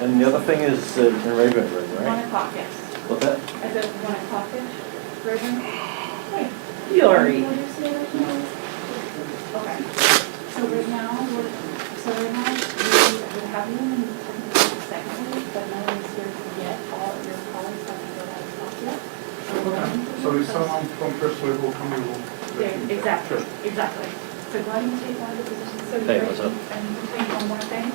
And the other thing is in Raven Room, 1 right? o'clock, yes. What's that? I said 1 o'clock-ish, Raven? Hey. Lori. What did you say right now? Okay. So right now, we have you in technical second week, but no one is here yet. All of your colleagues haven't go out and talk yet. So if someone from first wave will come, we will. Yeah, exactly, exactly. So go ahead and take one of the positions. So Hey, what's up? And think one more thing.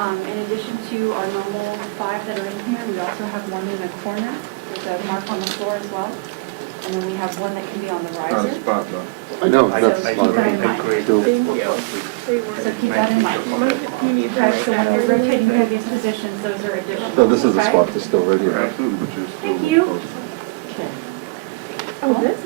In addition to our normal 5 that are in here, we also have one in a corner with a mark on the floor as well. And then we have one that can be on the riser. spot though. I know, So that's keep fine. that in mind. So keep that in mind. Okay, so when we're rotating through these positions, those are additional. No, this is the okay? spot that's still right here. Absolutely, but you're still. Thank you. posted. Oh, this?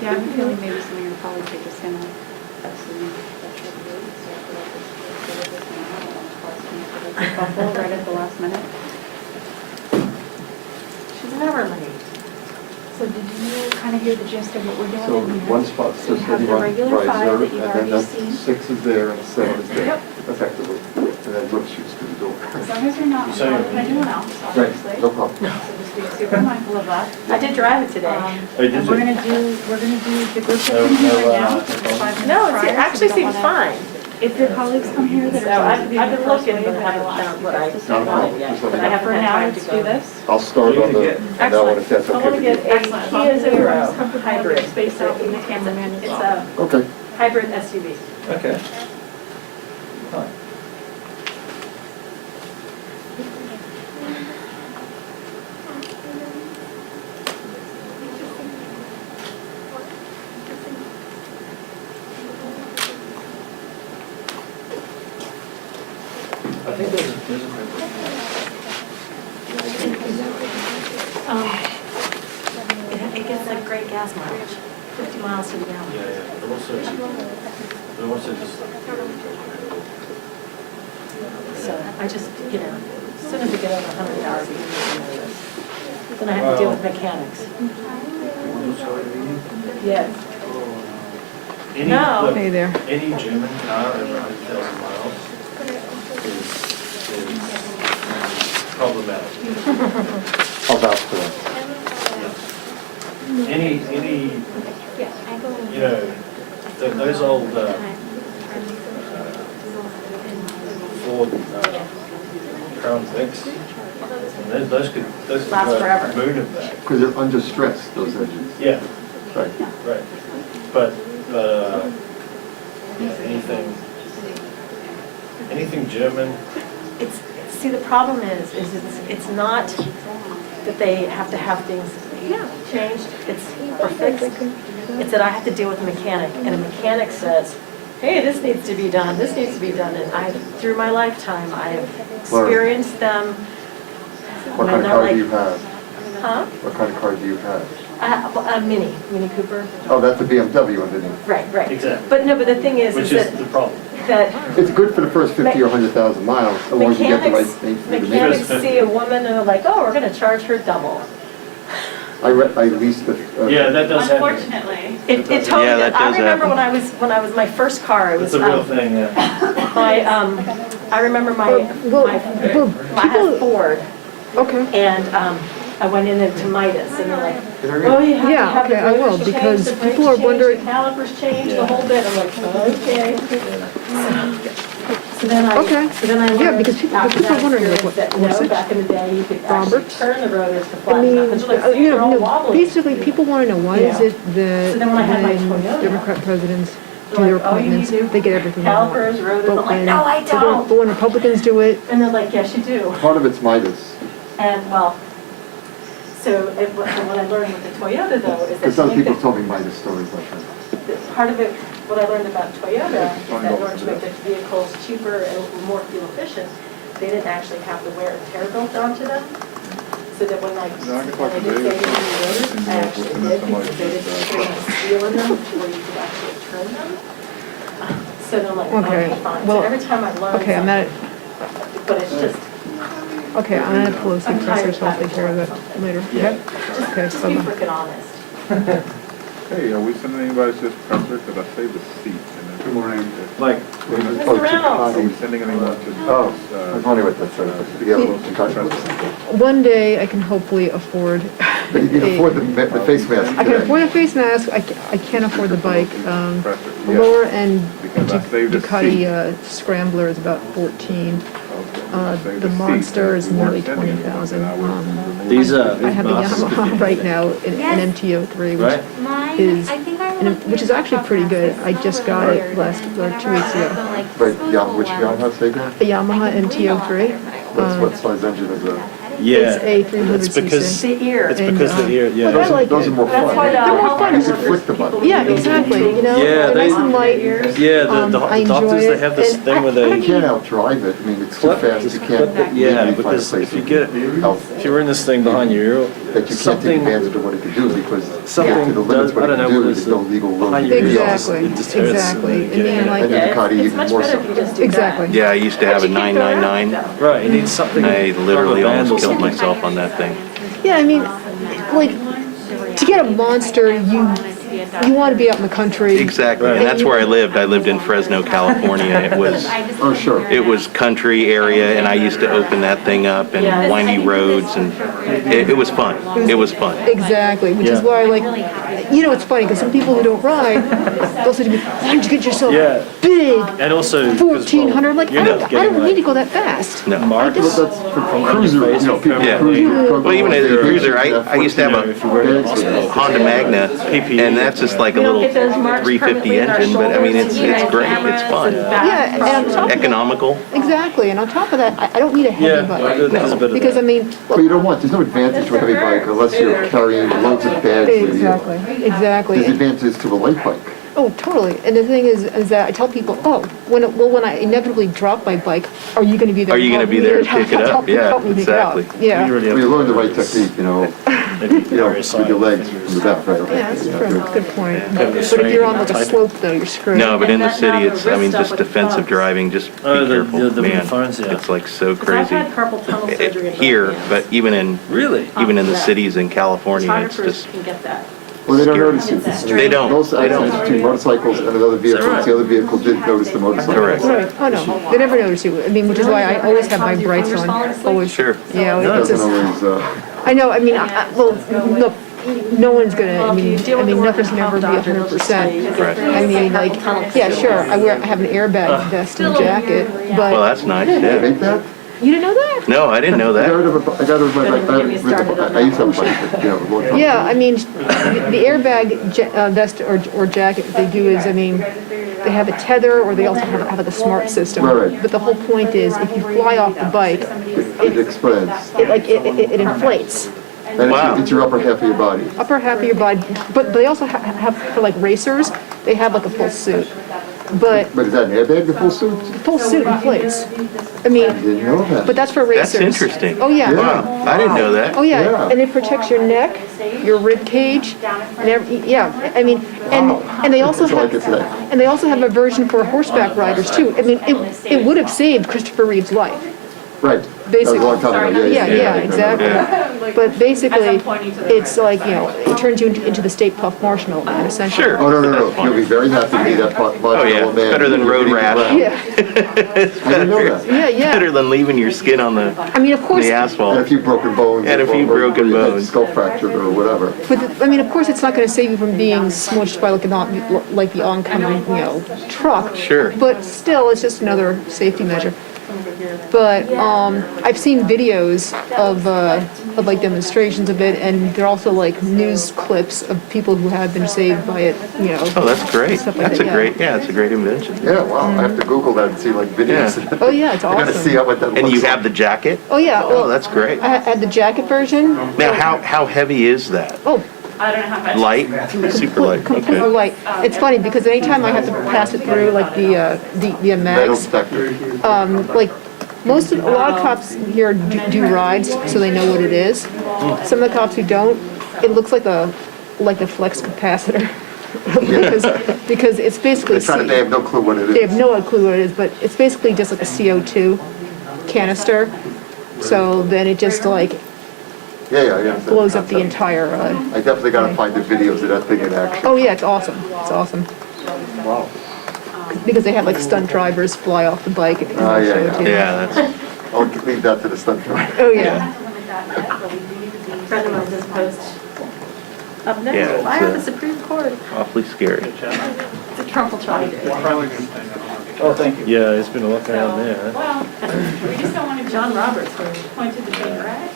Yeah, I'm feeling maybe some of your colleagues are just gonna assume that you're rude, so I feel like this is gonna happen on the class meeting, so that's a bubble right at the last minute. She's never late. So did you kind of hear the gist of what we're doing? So in here? one spot So we says have the anyone regular 5 riser, that you've and already then that seen. 6 is there and 7 is there, Yep. effectively. And then Brooke shoots through the door. As long as you're not on So- top of anyone else, Right, obviously. no problem. So just be super mindful of that. I did drive it today. Oh, you did And we're you? gonna do the group that's No- in here no, right now, no just problem. 5 minutes No, prior, it so actually we don't seems wanna- fine. If your colleagues come here that So are I've supposed to be in the been first looking, wave, but then haven't I'll ask found you what I guys to No start problem. on it. yet. Just let But me I know. haven't For had now, time let's to do go. this. I'll start You on can the, get- on that one if that's I okay want to with get you. a Excellent. Kia Zero Comfortable, hybrid. spaced out from the cameraman as It's well. a Okay. hybrid SUV. Okay. Fine. I think there's a It gets like great gas mileage, 50 miles to the gallon. yeah, but also just. So I just, as soon as we get over 100 hours, we can do this. Then I have to deal with mechanics. Yes. Any, No. look, Hey there. any German car over 100,000 miles is problematic. I'll vouch for that. Any, those old Ford Crown Vics, and those could Last go forever. a moon of that. Because they're under stress, those engines. Yeah, Right. right. But, anything German, See, the problem is it's not that they have to have things changed, or fixed. It's that I have to deal with a mechanic, and a mechanic says, hey, this needs to be done, this needs to be done, and through my lifetime, I've experienced them. What and kind of they're car like, do you have? Huh? What kind of car do you have? A Mini Cooper. Oh, that's a BMW underneath. Right. Exactly. But no, but the thing is which is that, the problem. that It's good for the first 50 or 100,000 miles, as long as you get the right thing for the mechanics maintenance. see a woman and they're like, oh, we're gonna charge her double. I leased the. Yeah, that does happen. Unfortunately. It totally, Yeah, that I does remember happen. when I was my first car, it It's was, a real thing, yeah. I remember I had a Ford, Okay, and, I went into Midas, and they're like, well, you have to Yeah, have the okay, I will, rotors because changed, the brakes people are changed, wondering- the calipers changed, the Yeah. whole bit, I'm like, okay. So then I Yeah, learned because people after are that wondering, like, experience what, that, Gorsuch? back in the day, you could actually Roberts? turn the rotors to I flatten mean, out, because you're like, they're all wobbly. basically, people want to know, why is Yeah. it that So then when I had my when Toyota, Democrat presidents do they're their like, oh, you appointments, need to they get everything they want? calipers, rotors, But I'm like, when, no, I don't. but when Republicans do it, And they're like, yes, you do. Part of it's Midas. And well, so what I learned with the Toyota though is Because that some you people could, told me Midas stories like that. part of it, what I learned about Toyota is that in order to make the vehicles cheaper and more fuel efficient, they didn't actually have the wear and tear built onto them. So that when they did say they needed rotors, I actually did because they didn't put enough steel in them where you could actually turn them. So then I'm like, Okay, okay, fine. So well, every time I learn okay, I'm at something, but it's just, okay, I'm at Pelosi I'm tired presser, of so I'll take care of having that later, okay? Okay, just be bye-bye. freaking honest. Hey, are we sending anybody to this presser? Because I saved the seat and Good morning. Like, Oh, Reynolds. Are we sending anyone to? Oh, I was wondering what that said. One day I can hopefully afford. But you can afford the face mask I can today. afford a face mask, I can't afford the bike. The Yeah. lower end Because I saved a Ducati seat. Scrambler is about 14. Save The seat. Monster is If we weren't nearly sending anyone, 20,000. then I would- these, I have a masks could Yamaha be- right now, an MTO3, which Right? is, which is actually pretty good. I just got it 2 weeks ago. Right, yeah, which Yamaha say again? A Yamaha MTO3. What size engine is that? Yeah. It's a 300 It's because, cc. The ear. it's because the ear, But yeah. I like Those are it. more That's why fun. the They're more fun. You can flick the button. Yeah, exactly, you know, Yeah, they're they- nice and light. Yeah, I the enjoy doctors, it, they have this and thing where You they, can't outdrive it, I mean, it's too Clip, fast, just you can't clip it. Yeah, legally find a because place if you get, out- if you're in this thing behind you, you're, that you can't take something, advantage of what it can do, because to get something to the does, limits I what it don't can know, do, what there's is no it? legal room. Behind to your do ears, that. Exactly, it just hurts. exactly. and I you mean, get like, And the Yeah, Ducati it's even much more better so. if you just do that. exactly. Yeah, I used to have a 999. Right, you need something. I literally rubber band almost or killed something. myself on that thing. Yeah, I mean, like, to get a Monster, you want to be out in the country. Exactly, and that's where I lived. I lived in Fresno, California. Oh, sure. It was country area, and I used to open that thing up and windy roads, and it was fun. It was fun. Exactly, which is Yeah. why, like, you know, it's funny, because some people who don't ride, they'll say to me, why don't you get yourself Yeah. big And also. 1400? I'm like, you're I not don't getting, need to like, go that fast. No. marks. Well, that's for cruiser, you know, people Yeah. cruising. Well, even as a cruiser, I used to have a If you wear a hospital. Honda Magna, and that's just like a We don't little get those marks 350 permanently in our engine, but I mean, it's shoulders, great. It's cameras fun. and backs. Yeah, and on top of that, Economical. exactly, and on top of that, I don't need a Yeah, heavy bike. there's a bit of Because, I that. mean, Well, you don't want, there's no advantage to a heavy bike unless you're carrying loads of bags with you. exactly, There's exactly. advantages to a light bike. Oh, totally. And the thing is that I tell people, when I inevitably drop my bike, are you going to be there? Are you gonna be there to pick it up? Yeah, Help me pick it up. exactly. Yeah. You really When have you learn the to- right technique, you know, maybe you know, various with your legs fingers. from the back, right? Okay. Yeah, that's Yeah, true. good. Good point. Yeah. But if you're on like a slope though, you're screwed. No, but in the And that city, now it's, the I mean, wrist just stuff with the defensive pumps. driving, just be Oh, careful, the man. phones, yeah. It's like so 'Cause I've crazy. had carpal tunnel surgery in both Here, hands. but even in Really? the Yeah. cities in California, it's Photographers just, can get that. Well, they don't Scary. notice it. It's They don't. Most They don't. accidents between motorcycles and another vehicle, right? the other vehicle didn't notice the motorcycle. Correct. Right. Oh, no. They never notice you. I mean, which is why I always have my brights on. Always. sure. Yeah. It It's doesn't just, always, I know. I mean, well, look, no one's gonna. Well, I if you mean, deal with the word nothing's never be doctor, they'll just tell you. 100%. Right. I mean, like, yeah, sure. I have an airbag vest and jacket, but Well, that's nice, they yeah. make that? you didn't know that? No, I didn't know I got that. rid of a, I got rid of my bike, Don't get me started on I used to that. have a bike, but, you know, a long time Yeah, ago. I mean, the airbag vest or jacket, what they do is, I mean, they have a tether or they also have like a smart system. Right. But the whole point is, if you fly off the bike, It expands. it inflates. And Wow. it's your upper half of your body. Upper half of your body, but they also have, for like racers, they have like a full suit. But But is that an airbag, the full suit? the full suit inflates. I I mean, didn't know that. but that's for racers. That's interesting. Oh, yeah. Wow, I didn't know that. Oh, yeah, Yeah. and it protects your neck, your rib cage, and yeah, I mean, and they also That's all I have, can say. and they also have a version for horseback riders too. I mean, it would have saved Christopher Reeve's life. Right. That was a long time ago, Yeah, yeah, I exactly. Yeah. But basically, it's like, you know, it turns you into the state puff marshmallow man, essentially. Sure. Oh, no, you'll be very happy to be that Oh, yeah, it's better than road rash. Yeah, I didn't know that. yeah, yeah. Better than leaving your skin on the I mean, of course, the And a asphalt. few broken bones. And a few or broken your head bones. Skull fractured or whatever. but I mean, of course, it's not going to save you from being smushed by like the oncoming, you know, truck. Sure. But still, it's just another safety measure. But I've seen videos of like demonstrations of it, and there are also like news clips of people who have been saved by it. You know. Oh, that's great. Stuff like That's that, a yeah. great, yeah, it's a great invention. Yeah, wow, I have to Google that and see like videos. Yeah. Oh yeah, it's I gotta see awesome. what that looks And you like. have the jacket? Oh yeah. Oh, Well, that's great. I had the jacket version. Now, how heavy is that? Oh, I don't know how much. Light? Super light, completely okay. light. It's funny because anytime I have to pass it through like the Metal mags, detector. like a lot of cops here do rides, so they know what it is. Some of the cops who don't, it looks like the flex capacitor. because it's basically They have no clue what it they have is. no clue what it is, but it's basically just like a CO2 canister. So then it just like Yeah. blows up the entire. I definitely gotta find the videos of that thing in action. Oh yeah, it's awesome. It's awesome. Wow. because they had like stunt drivers fly off the bike and Oh, yeah, show it to you. Yeah, that's, I'll leave that to the stunt driver. Oh, yeah. Friend of mine just posted. Up Yeah, next, it's why are a- the Supreme Court? awfully scary. The Trump will try to. Probably gonna stand up. Oh, thank you. Yeah, it's been a look around there. Huh? Well, we just don't want to John Roberts. point to the thing, right?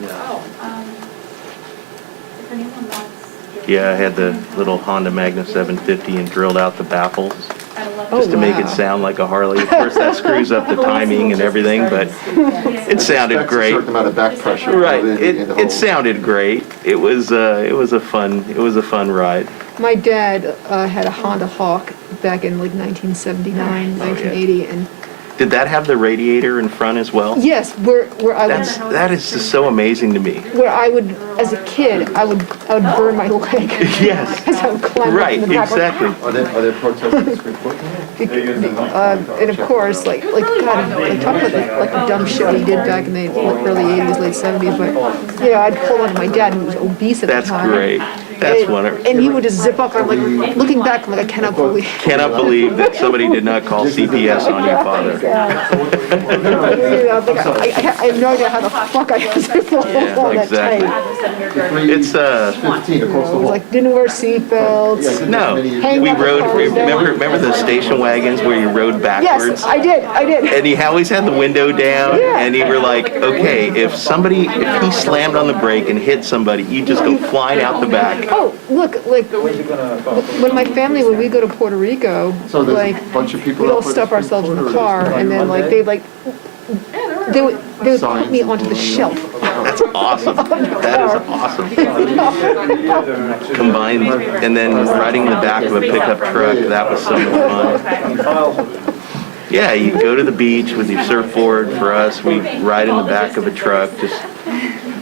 Yeah. Oh, if anyone wants. Yeah, I had the little Honda Magna 750 and drilled out the baffles At 11. Oh, just to make it wow. sound like a Harley. Of course, that screws up the timing and everything, but it sounded Expects a great. certain amount of back pressure. Right, in the it whole- sounded great. It was a fun ride. My dad had a Honda Hawk back in like 1979, 1980, and Did that have the radiator in front as well? yes, where I would, That is just so amazing to me. where I would, as a kid, I would burn my leg. Yes. As I would climb up Right, in the back. exactly. Are there protests at the Supreme Court? And of course, like God, like talk about like the dumb shit we did back in the early 80s, late 70s. But yeah, I'd pull on my dad who was obese at the That's time. great. That's wonderful. And he would just zip up. I'm like looking back, I'm like I cannot believe. Cannot believe that somebody did not call CPS on your father. You know, like, I have no idea how the fuck I was able to hold that exactly. tight. It's 15 across the It was hall. like didn't wear seatbelts. no. We rode. Remember the station wagons where you rode backwards? Yes, I did. And he always had the window down, Yeah. and you were like, okay, if he slammed on the brake and hit somebody, you just go flying out the back. Oh, look, like when my family, when we go to Puerto Rico, So there's like a bunch of people. we'd all up for the stuff Supreme ourselves in Court, the or car, just- and then like they would put me onto the shelf. That's awesome. That is awesome. Combined, and then riding in the back of a pickup truck, that was so much fun. Yeah, you go to the beach with your surfboard. For us, we ride in the back of a truck, just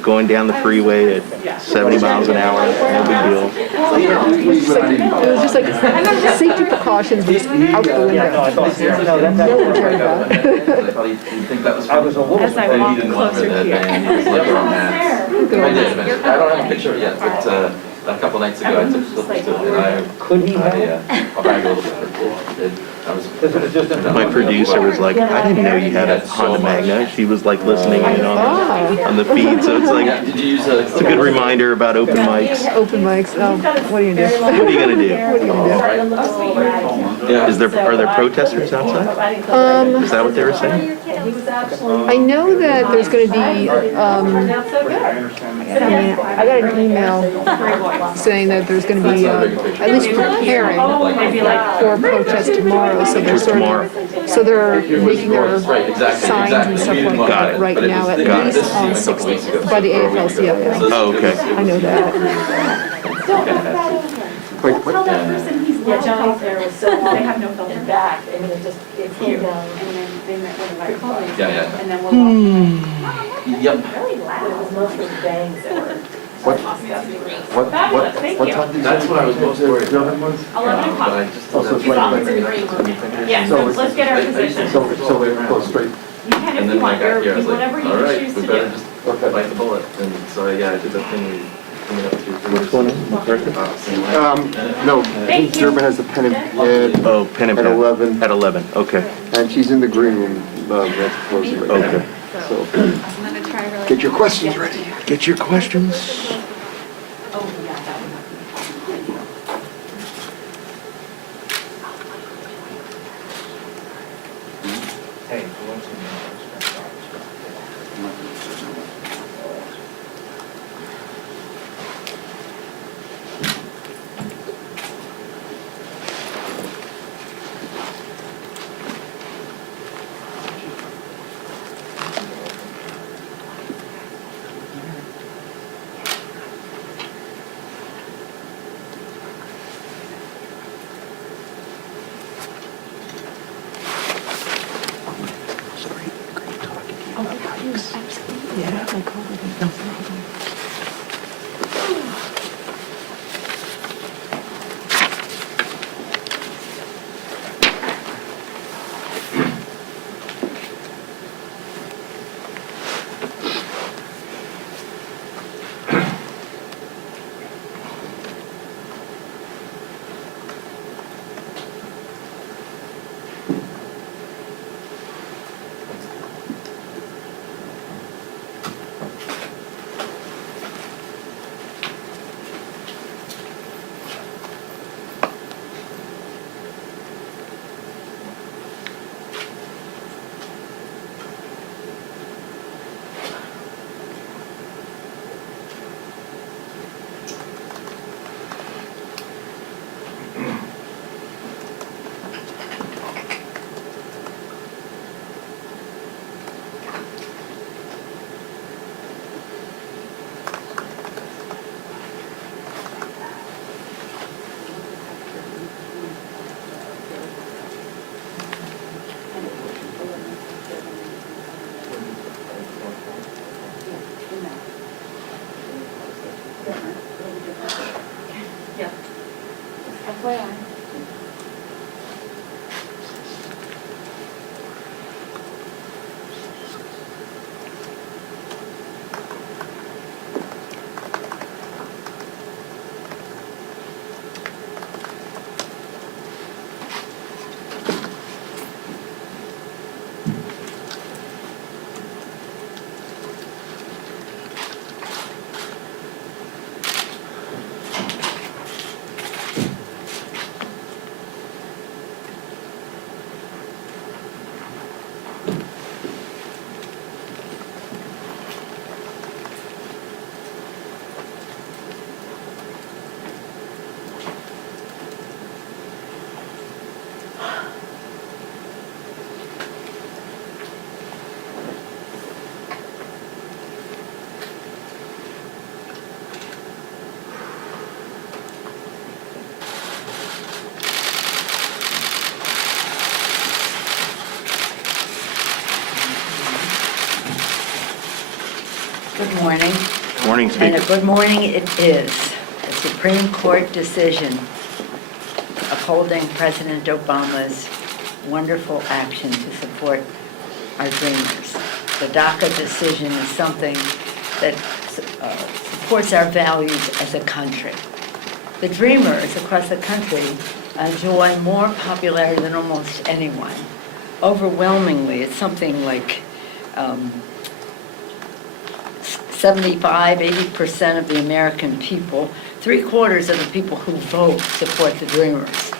going down the freeway at 70 miles an hour, no big deal. It was just like safety precautions were just out the window. No one cared about it. I was a little. As I walk closer here. I did. I don't have a picture yet, but a couple nights ago I took photos to it, and I'll brag a little bit. I was. My producer was like, I didn't know you had a Honda Magna. She was like listening in on the feed, so it's like, Did you use it's a good reminder about open mics. Open mics. Oh, what are you gonna do? What are you gonna do? What are you gonna do? Yeah. Are there protesters outside? Is that what they were saying? I know that there's going to be, I got an email saying that there's going to be at least preparing for a protest tomorrow. So they're sort of, so they're making their signs and stuff like Got that it. right now, at Got it. least on 6th by the AFL-CIO. Oh, okay. I know that. Wait, what? Yeah, Johnny's there was so long. They have no filter. And back, and it just, it came down. And then they met with my colleagues. Yeah, yeah. And then we're walking. Yep. It was mostly bangs that were. What Thank time you. did you That's say? what I was most worried about. 11 But o'clock. I just Oh, so it's right back. Yeah, so let's get our position. So we go straight, You can And if then you when I want, got here, I was like, whatever all you right, choose we to better do. just okay. bite the bullet. And so, yeah, I did the thing we coming up to. Which one? Same way. No, I think German has a pen and pad Oh, pen and at pad. 11, At 11, okay. and she's in the green room, Nancy Pelosi right now. Okay. So, I'm gonna try really. get your questions ready. Get your questions. Oh, yeah, that one. Hey, Yeah, I called it. No problem. Good morning. Morning, And a Speaker. good morning it is. The Supreme Court decision upholding President Obama's wonderful action to support our dreamers. The DACA decision is something that supports our values as a country. The dreamers across the country enjoy more popularity than almost anyone. Overwhelmingly, it's something like 75, 80% of the American people, 3/4 of the people who vote support the dreamers.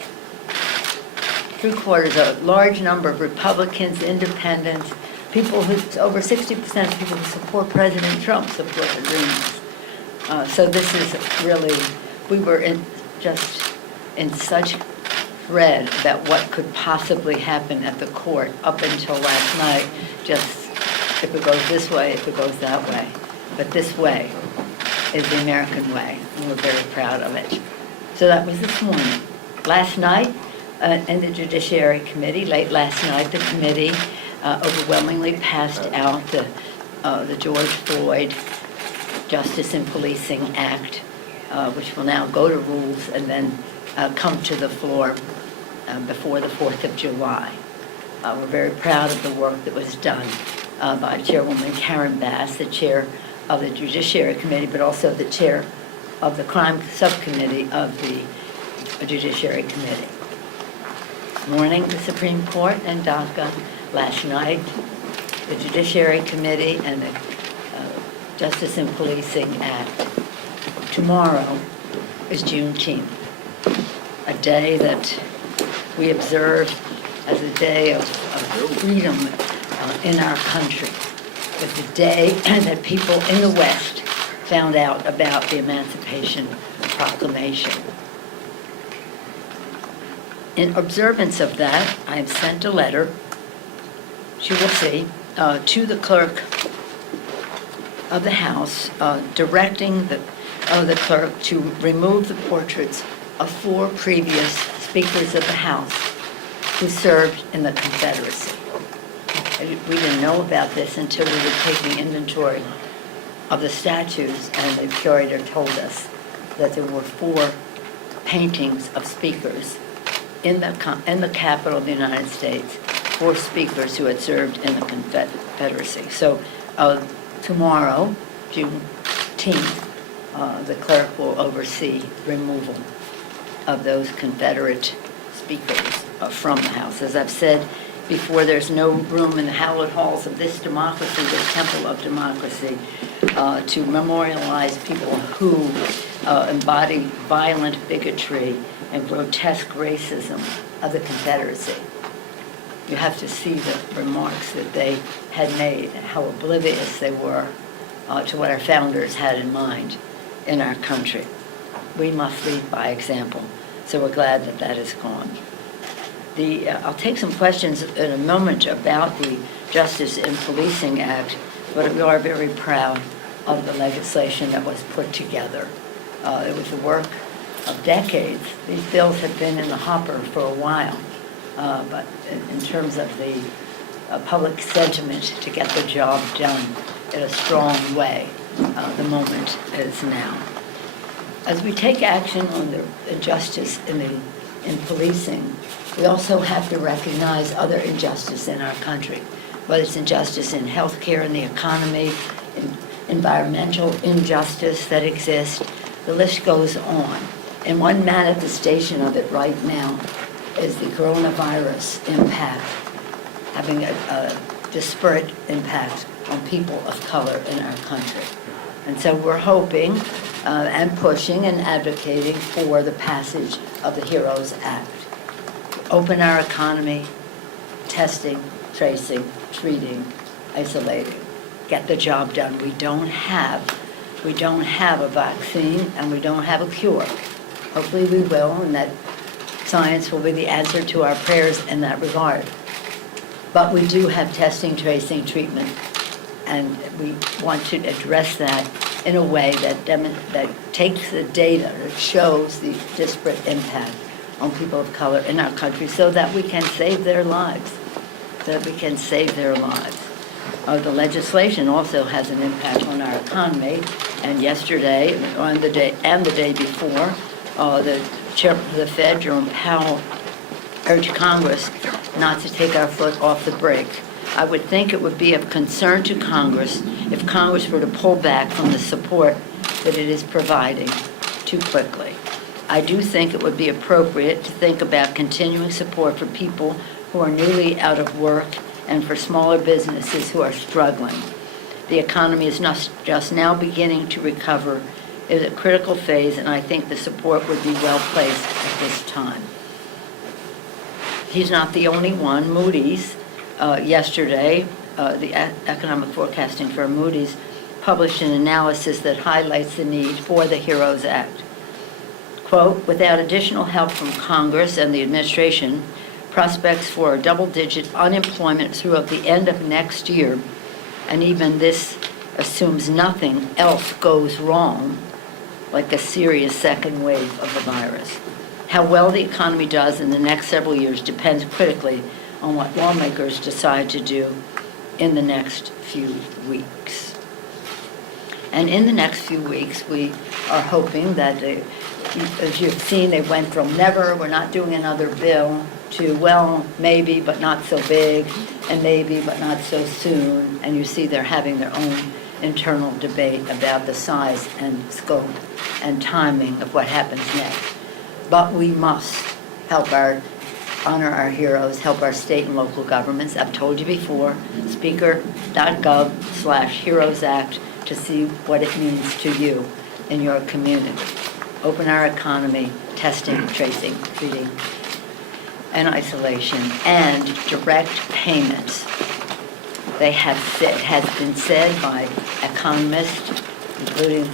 3/4, a large number of Republicans, independents, people who, over 60% of people who support President Trump support the dreamers. So this is really, we were just in such dread about what could possibly happen at the court up until last night, just if it goes this way, if it goes that way. But this way is the American way, and we're very proud of it. So that was this morning. Last night, in the Judiciary Committee, late last night, the committee overwhelmingly passed out the George Floyd Justice in Policing Act, which will now go to rules and then come to the floor before the 4th of July. We're very proud of the work that was done by Chairwoman Karen Bass, the chair of the Judiciary Committee, but also the chair of the Crime Subcommittee of the Judiciary Committee. Morning, the Supreme Court and DACA. Last night, the Judiciary Committee and the Justice in Policing Act. Tomorrow is Juneteenth, a day that we observe as a day of freedom in our country. It's the day that people in the West found out about the Emancipation Proclamation. In observance of that, I have sent a letter, you will see, to the clerk of the House, directing the clerk to remove the portraits of 4 previous speakers of the House who served in the Confederacy. We didn't know about this until we were taking inventory of the statues, and the curator told us that there were 4 paintings of speakers in the Capitol of the United States, 4 speakers who had served in the Confederacy. So tomorrow, Juneteenth, the clerk will oversee removal of those Confederate speakers from the House. As I've said before, there's no room in the hallowed halls of this democracy, this temple of democracy, to memorialize people who embody violent bigotry and grotesque racism of the Confederacy. You have to see the remarks that they had made, how oblivious they were to what our founders had in mind in our country. We must lead by example, so we're glad that that is gone. I'll take some questions in a moment about the Justice in Policing Act, but we are very proud of the legislation that was put together. It was the work of decades. These bills have been in the hopper for a while, but in terms of the public sentiment to get the job done in a strong way, the moment is now. As we take action on the injustice in policing, we also have to recognize other injustice in our country, whether it's injustice in healthcare, in the economy, in environmental injustice that exists. The list goes on. And one manifestation of it right now is the coronavirus impact, having a disparate impact on people of color in our country. And so we're hoping and pushing and advocating for the passage of the HEROES Act. Open our economy, testing, tracing, treating, isolating. Get the job done. We don't have a vaccine and we don't have a cure. Hopefully we will, and that science will be the answer to our prayers in that regard. But we do have testing, tracing, treatment, and we want to address that in a way that takes the data, that shows the disparate impact on people of color in our country so that we can save their lives, The legislation also has an impact on our economy, and yesterday, on the day before, the chairman of the Fed, Jerome Powell, urged Congress not to take our foot off the brake. I would think it would be of concern to Congress if Congress were to pull back from the support that it is providing too quickly. I do think it would be appropriate to think about continuing support for people who are newly out of work and for smaller businesses who are struggling. The economy is not just now beginning to recover. It is a critical phase, and I think the support would be well placed at this time. He's not the only one. Moody's, yesterday, the economic forecasting firm Moody's published an analysis that highlights the need for the HEROES Act. Quote, without additional help from Congress and the administration, prospects for a double-digit unemployment throughout the end of next year, and even this assumes nothing else goes wrong, like a serious second wave of the virus. How well the economy does in the next several years depends critically on what lawmakers decide to do in the next few weeks. And in the next few weeks, we are hoping that, as you've seen, they went from never, we're not doing another bill, to, well, maybe, but not so big, and maybe, but not so soon. And you see they're having their own internal debate about the size and scope and timing of what happens next. But we must help honor our heroes, help our state and local governments. I've told you before, speaker.gov/Heroes Act to see what it means to you in your community. Open our economy, testing, tracing, treating, and isolation, and direct payments. It has been said by economists, including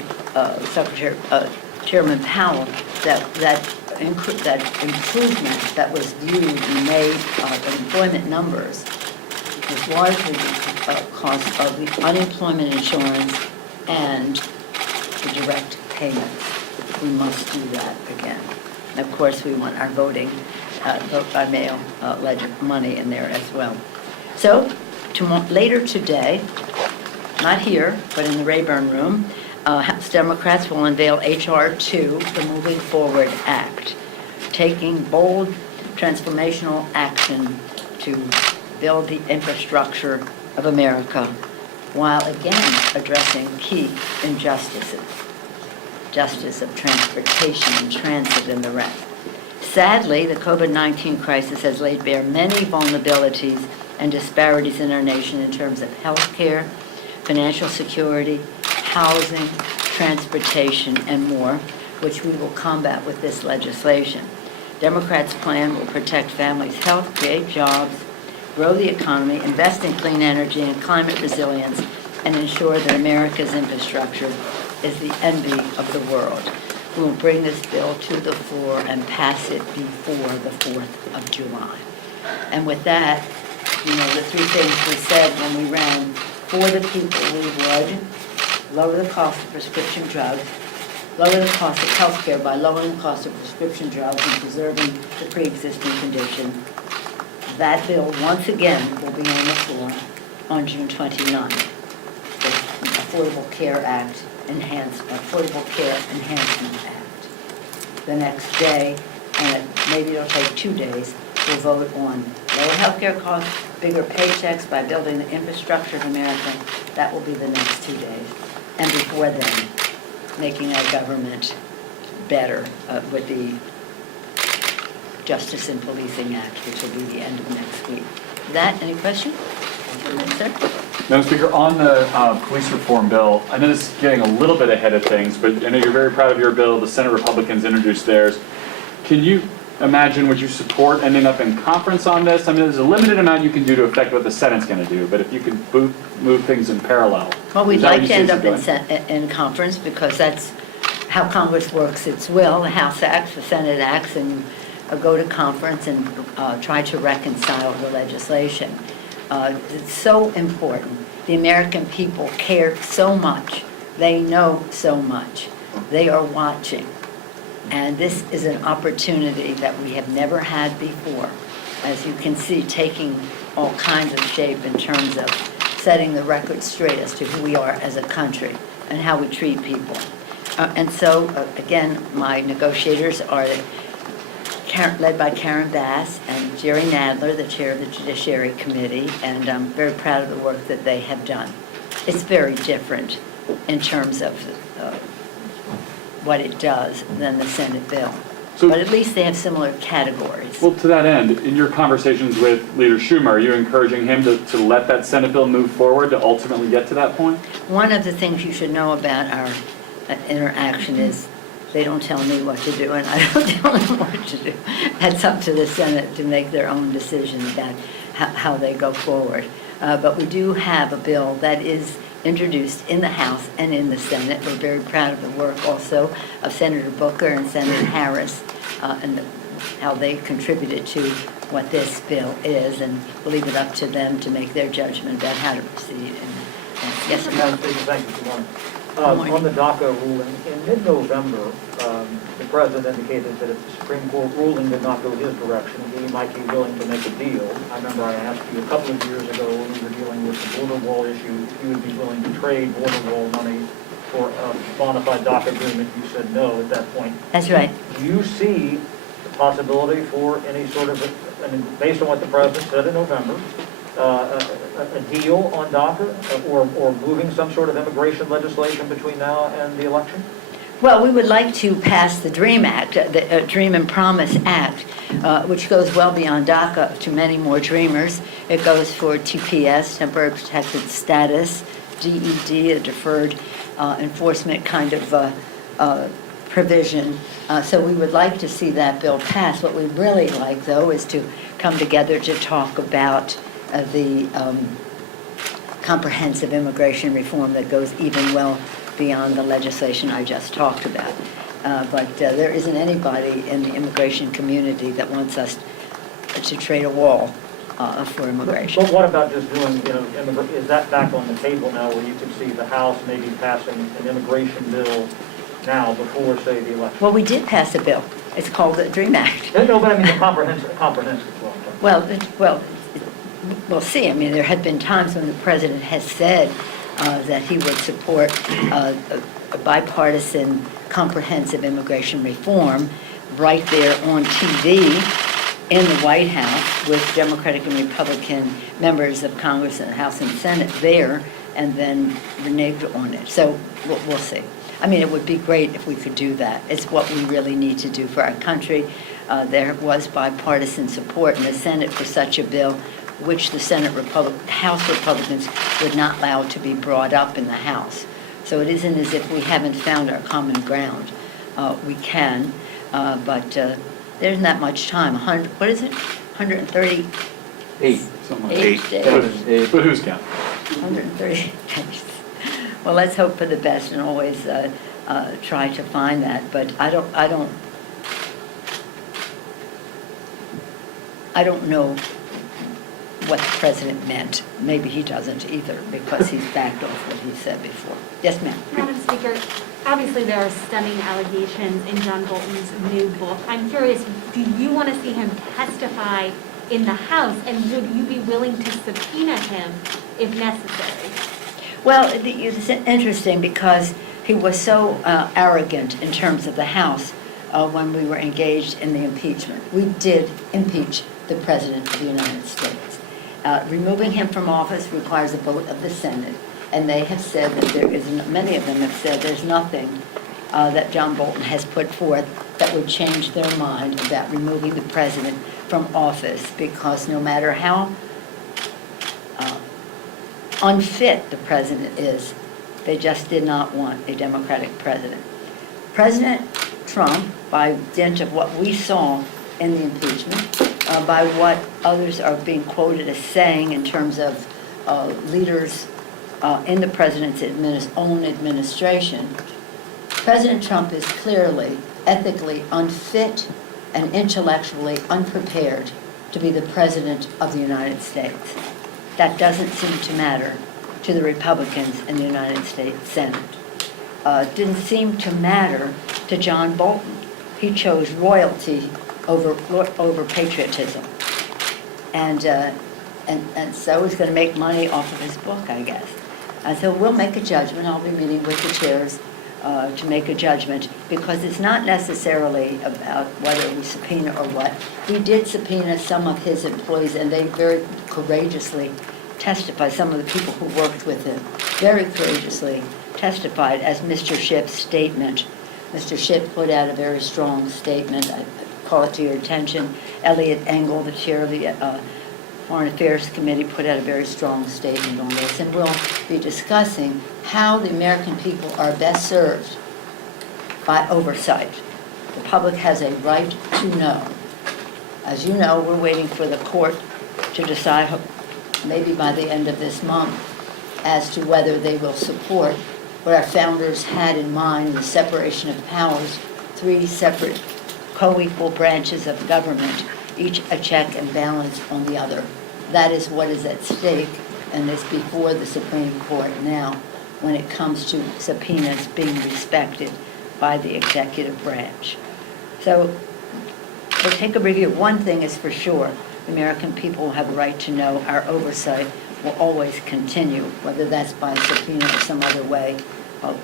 Chairman Powell, that improvement that was viewed and made of employment numbers was largely because of the unemployment insurance and the direct payments. We must do that again. And of course, we want our vote by mail ledger money in there as well. So later today, not here, but in the Rayburn Room, House Democrats will unveil H.R. 2, the Moving Forward Act, taking bold transformational action to build the infrastructure of America while again addressing key injustices, justice of transportation and transit and the rest. Sadly, the COVID-19 crisis has laid bare many vulnerabilities and disparities in our nation in terms of health care, financial security, housing, transportation, and more, which we will combat with this legislation. Democrats' plan will protect families' health, create jobs, grow the economy, invest in clean energy and climate resilience, and ensure that America's infrastructure is the envy of the world. We will bring this bill to the floor and pass it before the 4th of July. And with that, the three things we said when we ran for the people, we would lower the cost of prescription drugs, lower the cost of health care by lowering the cost of prescription drugs and preserving the pre-existing condition. That bill, once again, will be on the floor on June 29th. The Affordable Care Enhancement Act. The next day, and maybe it'll take 2 days, we'll vote on lower health care costs, bigger paychecks by building the infrastructure of America. That will be the next 2 days. And before then, making our government better with the Justice and Policing Act, which will be the end of next week. Any questions? Sir? Madam Speaker, on the police reform bill, I know this is getting a little bit ahead of things, but I know you're very proud of your bill. The Senate Republicans introduced theirs. Can you imagine, would you support ending up in conference on this? I mean, there's a limited amount you can do to affect what the Senate's going to do, but if you could move things in parallel. Well, we'd like to end up in conference because that's how Congress works its will. The House acts, the Senate acts, and go to conference and try to reconcile the legislation. It's so important. The American people care so much. They know so much. They are watching. And this is an opportunity that we have never had before. As you can see, taking all kinds of shape in terms of setting the record straight as to who we are as a country and how we treat people. And so, again, my negotiators are led by Karen Bass and Jerry Nadler, the chair of the Judiciary Committee, and I'm very proud of the work that they have done. It's very different in terms of what it does than the Senate bill. So- But at least they have similar categories. Well, to that end, in your conversations with Leader Schumer, are you encouraging him to let that Senate bill move forward to ultimately get to that point? One of the things you should know about our interaction is they don't tell me what to do, and I don't tell them what to do. That's up to the Senate to make their own decision about how they go forward. But we do have a bill that is introduced in the House and in the Senate. We're very proud of the work also of Senator Booker and Senator Harris and how they contributed to what this bill is, and we'll leave it up to them to make their judgment about how to proceed. Yes, Madam Speaker, thank you, Simone. On the DACA ruling, in mid-November, the President indicated that if the Supreme Court ruling did not go his direction, he might be willing to make a deal. I remember I asked you a couple of years ago when we were dealing with the border wall issue, if you would be willing to trade border wall money for a bona fide DACA agreement. You said no at that point. that's right. Do you see the possibility for any sort of, based on what the President said in November, a deal on DACA or moving some sort of immigration legislation between now and the election? Well, we would like to pass the DREAM Act, the Dream and Promise Act, which goes well beyond DACA to many more dreamers. It goes for TPS, Temporary Protected Status, DED, a deferred enforcement kind of provision. So we would like to see that bill passed. What we'd really like, though, is to come together to talk about the comprehensive immigration reform that goes even well beyond the legislation I just talked about. But there isn't anybody in the immigration community that wants us to trade a wall for immigration. But what about just doing, is that back on the table now where you could see the House maybe passing an immigration bill now before, say, the election? Well, we did pass a bill. It's called the DREAM Act. No, but I mean the comprehensive one. Well, we'll see. I mean, there have been times when the president has said that he would support a bipartisan comprehensive immigration reform right there on TV in the White House with Democratic and Republican members of Congress and the House and Senate there, and then reneged on it. So we'll see. I mean, it would be great if we could do that. It's what we really need to do for our country. There was bipartisan support in the Senate for such a bill, which the House Republicans would not allow to be brought up in the House. So it isn't as if we haven't found our common ground. We can, but there isn't that much time. What is it? 130? Something like Eight that. days. But who's counting? 130 days. Well, let's hope for the best and always try to find that. But I don't know what the president meant. Maybe he doesn't either, because he's backed off what he said before. Yes, ma'am. Madam Speaker, obviously there are stunning allegations in John Bolton's new book. I'm curious, do you want to see him testify in the House, and would you be willing to subpoena him if necessary? Well, it's interesting because he was so arrogant in terms of the House when we were engaged in the impeachment. We did impeach the President of the United States. Removing him from office requires a vote of the Senate, and they have said that many of them have said there's nothing that John Bolton has put forth that would change their mind about removing the President from office, because no matter how unfit the President is, they just did not want a Democratic President. President Trump, by dint of what we saw in the impeachment, by what others are being quoted as saying in terms of leaders in the President's own administration, President Trump is clearly ethically unfit and intellectually unprepared to be the President of the United States. That doesn't seem to matter to the Republicans in the United States Senate. It didn't seem to matter to John Bolton. He chose royalty over patriotism. And and so he's going to make money off of his book, I guess. And so we'll make a judgment. I'll be meeting with the chairs to make a judgment, because it's not necessarily about whether we subpoena or what. We did subpoena some of his employees, and they very courageously testified. Some of the people who worked with him very courageously testified as Mr. Shipp's statement. Mr. Shipp put out a very strong statement. I call it to your attention. Elliot Engel, the chair of the Foreign Affairs Committee, put out a very strong statement on this, and we'll be discussing how the American people are best served by oversight. The public has a right to know. As you know, we're waiting for the court to decide, maybe by the end of this month, as to whether they will support what our founders had in mind, the separation of powers, 3 separate co-equal branches of government, each a check and balance on the other. That is what is at stake, and is before the Supreme Court now when it comes to subpoenas being respected by the executive branch. So we'll take a review. One thing is for sure, the American people have a right to know. Our oversight will always continue, whether that's by subpoena or some other way. I'll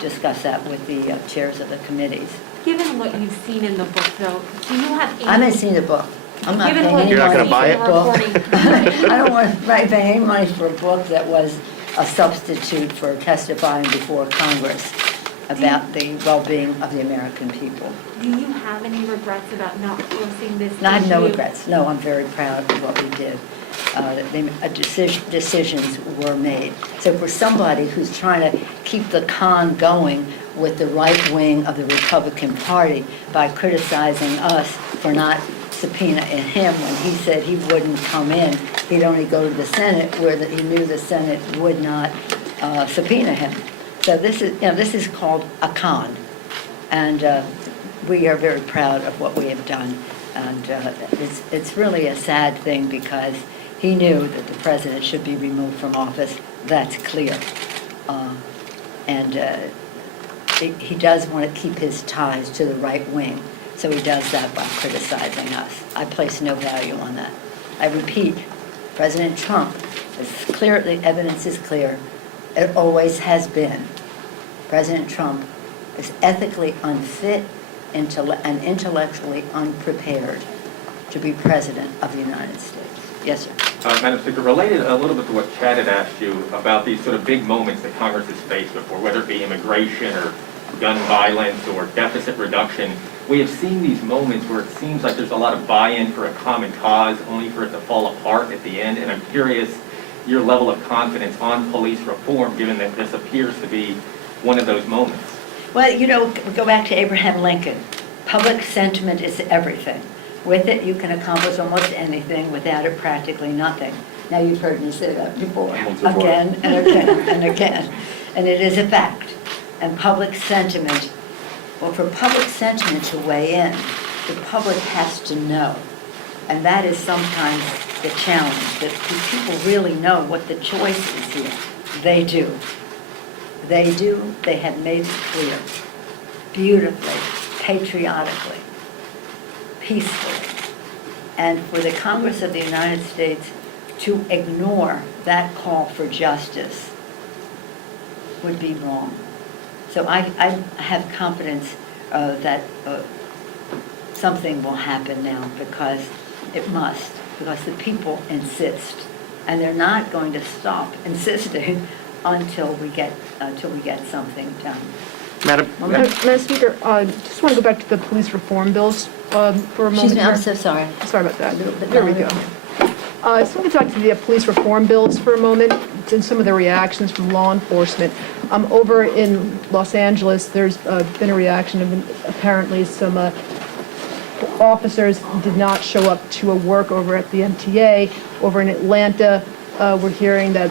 discuss that with the chairs of the committees. Given what you've seen in the book, though, do you have any? I haven't seen the book. I'm not Given paying what any You're not money gonna for buy a it? book. I don't want to pay any money for a book that was a substitute for testifying before Congress about the well-being of the American people. Do you have any regrets about not forcing this issue? No, I have no regrets. No, I'm very proud of what we did. Decisions were made. So for somebody who's trying to keep the con going with the right wing of the Republican Party by criticizing us for not subpoenaing him when he said he wouldn't come in, he'd only go to the Senate, where he knew the Senate would not subpoena him. So this is called a con, and we are very proud of what we have done. And it's really a sad thing, because he knew that the president should be removed from office. That's clear. He does want to keep his ties to the right wing, so he does that by criticizing us. I place no value on that. I repeat, President Trump is clear, the evidence is clear. It always has been. President Trump is ethically unfit and intellectually unprepared to be president of the United States. Yes, sir. Madam Speaker, related a little bit to what Chad had asked you about these sort of big moments that Congress has faced before, whether it be immigration or gun violence or deficit reduction, we have seen these moments where it seems like there's a lot of buy-in for a common cause, only for it to fall apart at the end. And I'm curious your level of confidence on police reform, given that this appears to be one of those moments. Well, we go back to Abraham Lincoln. Public sentiment is everything. With it, you can accomplish almost anything. Without it, practically nothing. Now, you've heard me say that before, again and again and again. And it is a fact. And public sentiment, well, for public sentiment to weigh in, the public has to know. And that is sometimes the challenge, that people really know what the choice is here. They do. They do. They have made it clear. Beautifully, patriotically, peacefully. And for the Congress of the United States to ignore that call for justice would be wrong. So I have confidence that something will happen now, because it must, because the people insist. And they're not going to stop insisting until we get something done. Madam, Madam Speaker, just want to go back to the police reform bills for a moment. Excuse me, I'm here. so sorry. Sorry about that. There we go. I just want to talk to the police reform bills for a moment, and some of the reactions from law enforcement. Over in Los Angeles, there's been a reaction of apparently some officers did not show up to a work over at the MTA. Over in Atlanta, we're hearing that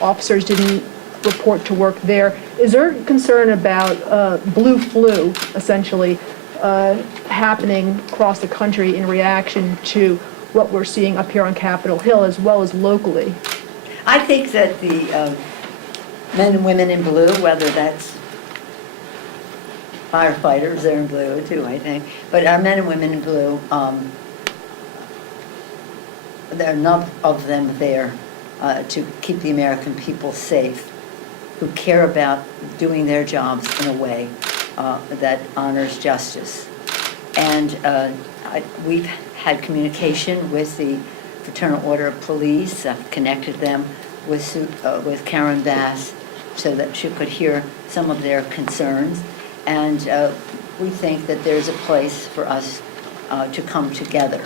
officers didn't report to work there. Is there concern about blue flu, essentially, happening across the country in reaction to what we're seeing up here on Capitol Hill, as well as locally? I think that the men and women in blue, whether that's firefighters, they're in blue too, I think, but our men and women in blue there are enough of them there to keep the American people safe, who care about doing their jobs in a way that honors justice. And we've had communication with the Fraternal Order of Police. I've connected them with Karen Bass so that she could hear some of their concerns. And we think that there's a place for us to come together.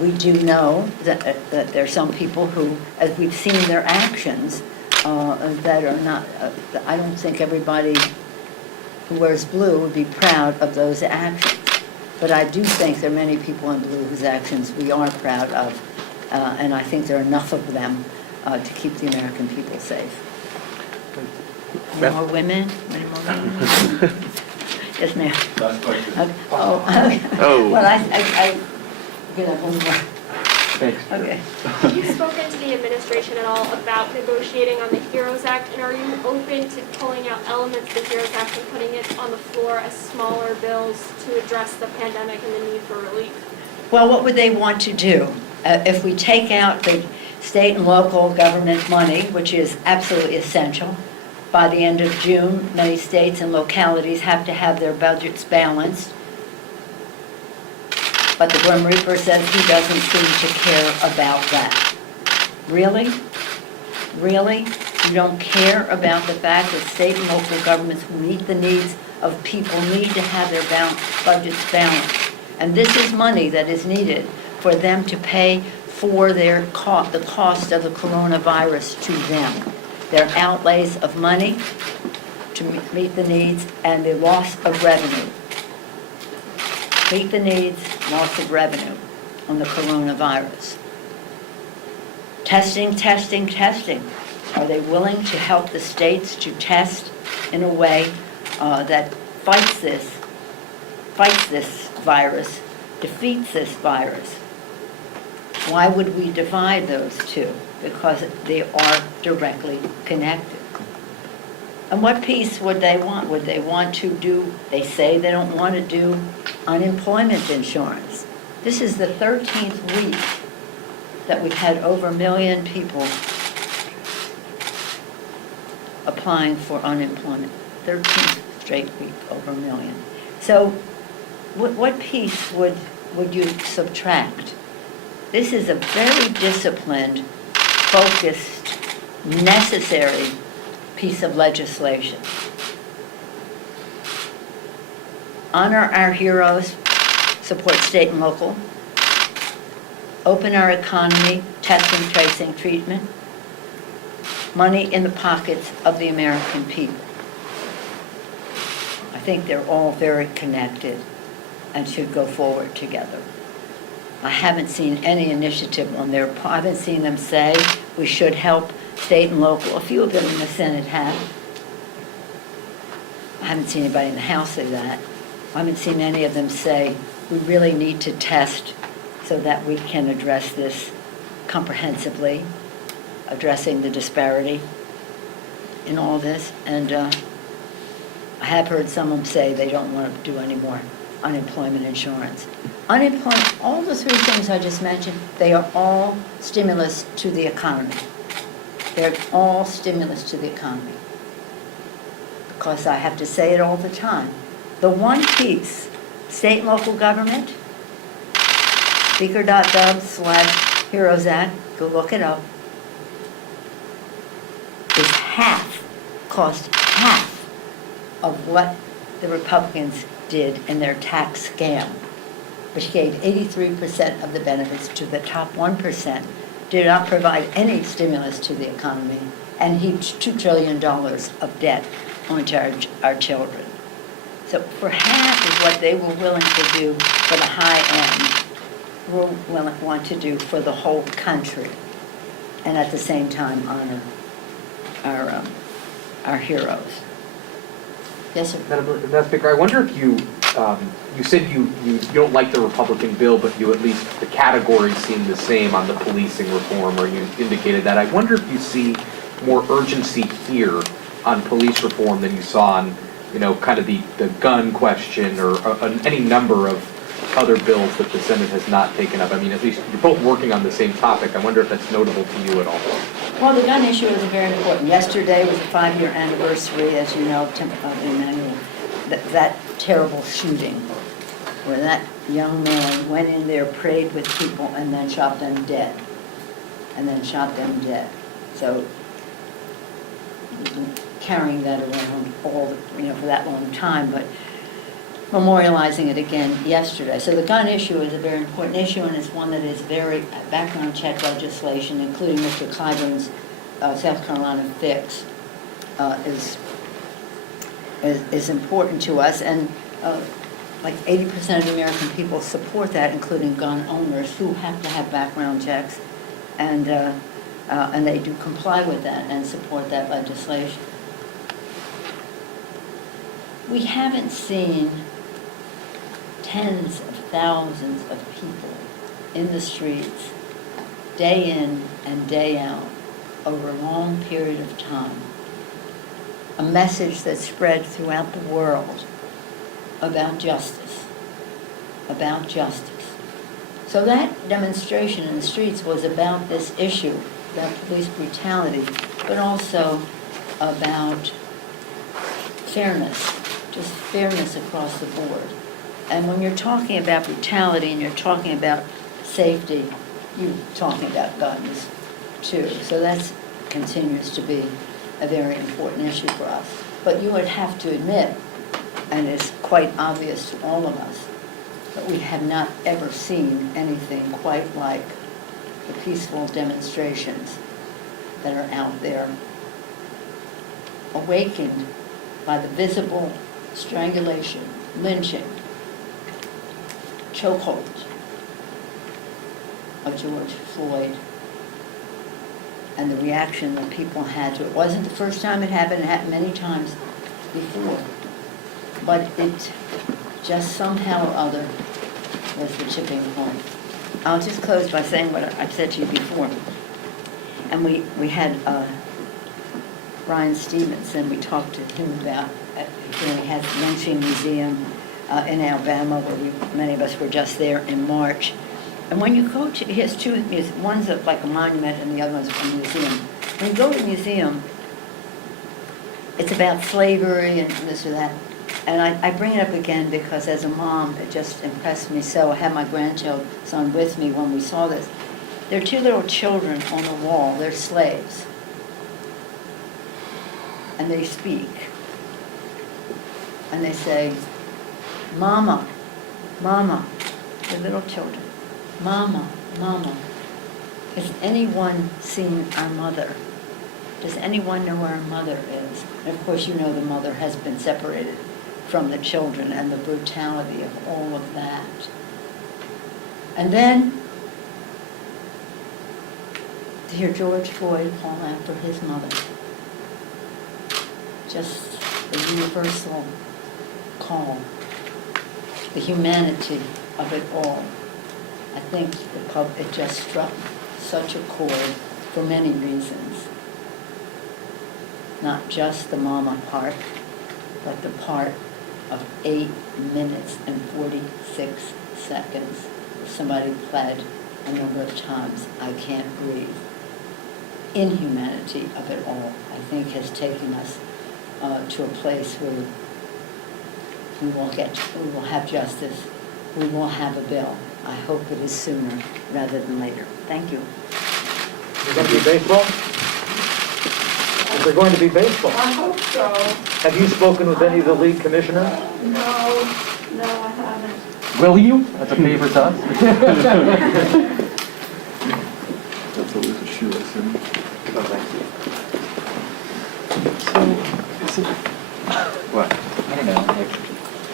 We do know that there are some people who, as we've seen their actions, that are not, I don't think everybody who wears blue would be proud of those actions. But I do think there are many people in blue whose actions we are proud of, and I think there are enough of them to keep the American people safe. More women? Any more women? Yes, ma'am. Last question. Oh, okay. Oh. Well, I get up one more. Thanks. Okay. Have you spoken to the administration at all about negotiating on the HEROES Act, and are you open to pulling out elements of the HEROES Act and putting it on the floor as smaller bills to address the pandemic and the need for relief? Well, what would they want to do? If we take out the state and local government money, which is absolutely essential, by the end of June, many states and localities have to have their budgets balanced. But the Grim Reaper says he doesn't seem to care about that. Really? Really? You don't care about the fact that state and local governments who meet the needs of people need to have their budgets balanced. And this is money that is needed for them to pay for the cost of the coronavirus to them. Their outlays of money to meet the needs and the loss of revenue. Meet the needs, loss of revenue on the coronavirus. Testing, testing, testing. Are they willing to help the states to test in a way that fights this virus, defeats this virus? Why would we divide those two? Because they are directly connected. And what piece would they want? Would they want to do, they say they don't want to do unemployment insurance. This is the 13th week that we've had over 1 million people applying for unemployment. 13th straight week, over 1 million. So what piece would you subtract? This is a very disciplined, focused, necessary piece of legislation. Honor our heroes, support state and local, open our economy, testing, tracing, treatment, money in the pockets of the American people. I think they're all very connected and should go forward together. I haven't seen any initiative on their part. I haven't seen them say we should help state and local. A few of them in the Senate have. I haven't seen anybody in the House say that. I haven't seen any of them say we really need to test so that we can address this comprehensively, addressing the disparity in all this. And I have heard some of them say they don't want to do any more unemployment insurance. Unemployment, all the three things I just mentioned, they are all stimulus to the economy. They're all stimulus to the economy. Because I have to say it all the time. The one piece, state and local government, speaker.gov/Heroes Act, go look it up, is cost half of what the Republicans did in their tax scam, which gave 83% of the benefits to the top 1%, did not provide any stimulus to the economy, and heaped $2 trillion of debt onto our children. So for half of what they were willing to do for the high end, we're want to do for the whole country, and at the same time honor our heroes. Yes, sir. Madam Speaker, I wonder if you said you don't like the Republican bill, but you at least, the categories seem the same on the policing reform, or you indicated that. I wonder if you see more urgency here on police reform than you saw on, kind of the gun question or any number of other bills that the Senate has not taken up? I mean, at least you're both working on the same topic. I wonder if that's notable to you at all. Well, the gun issue is very important. Yesterday was a 5-year anniversary, as you know, of Emmanuel, that terrible shooting, where that young man went in there, prayed with people, and then shot them dead. So, carrying that around for that long time, but memorializing it again yesterday. So the gun issue is a very important issue, and it's one that is very background check legislation, including Mr. Clyburn's South Carolina fix, is important to us. And like 80% of the American people support that, including gun owners who have to have background checks, and they do comply with that and support that legislation. We haven't seen tens of thousands of people in the streets, day in and day out, over a long period of time. A message that spread throughout the world about justice. So that demonstration in the streets was about this issue, about police brutality, but also about fairness, just fairness across the board. And when you're talking about brutality and you're talking about safety, you're talking about guns too. So that continues to be a very important issue for us. But you would have to admit, and it's quite obvious to all of us, that we have not ever seen anything quite like the peaceful demonstrations that are out there, awakened by the visible strangulation, lynching, chokehold of George Floyd, and the reaction that people had to it. It wasn't the first time it happened many times before, but it just somehow or other was the tipping point. I'll just close by saying what I've said to you before. And we had Brian Stevenson, we talked to him about, he has the lynching museum in Alabama, where many of us were just there in March. And when you go to, he has two museums, one's like a monument and the other one's a museum. When you go to the museum, it's about slavery and this or that. And I bring it up again because as a mom, it just impressed me so. I had my grandson with me when we saw this. There are two little children on the wall, they're slaves. And they speak. And they say, "Mama, Mama," they're little children. "Mama, Mama, has anyone seen our mother? Does anyone know where our mother is?" And of course, you know the mother has been separated from the children and the brutality of all of that. And then to hear George Floyd call after his mother. Just the universal call, the humanity of it all. I think it just struck such a chord for many reasons. Not just the mama part, but the part of 8 minutes and 46 seconds. Somebody pled a number of times, "I can't breathe." Inhumanity of it all, I think, has taken us to a place where we will have justice, we will have a bill. I hope it is sooner rather than later. Thank you. Is there going to be baseball? Is there going to be baseball? I hope so. Have you spoken with any of the league commissioners? No, I haven't. Will you? That's a favor to us. That's always a shoe, I assume. What? I don't know, like,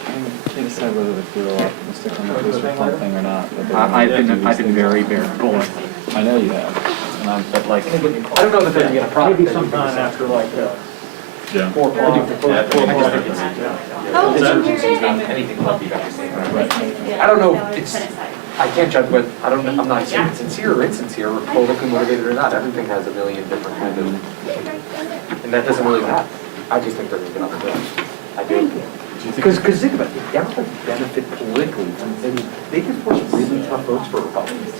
I can't decide whether to feel optimistic on the police reform thing or not. but I've been very, very bullish. I know you have, but like, I don't know that there'd be a problem. Maybe sometime after like Yeah. 4 o'clock. I just think it's, it's not anything lucky about this thing. I don't know, I can't judge what, I'm not saying it's sincere or insincere, or politically motivated or not. Everything has a million different kind of, and that doesn't really matter. I just think they're going to get on the bill. I do. Do you think? Because think about it, Democrats benefit politically, and they can force really tough votes for Republicans.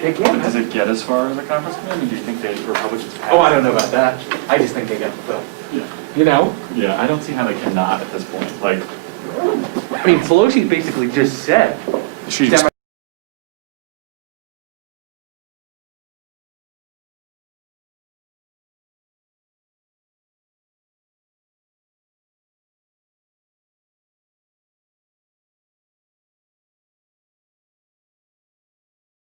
They can. Does it get as far as the conference committee? I mean, do you think they, Republicans pass? Oh, I don't know about that. I just think they got the bill. Yeah. You know? Yeah, I don't see how they cannot at this point. Like, I mean, Pelosi basically just said, she's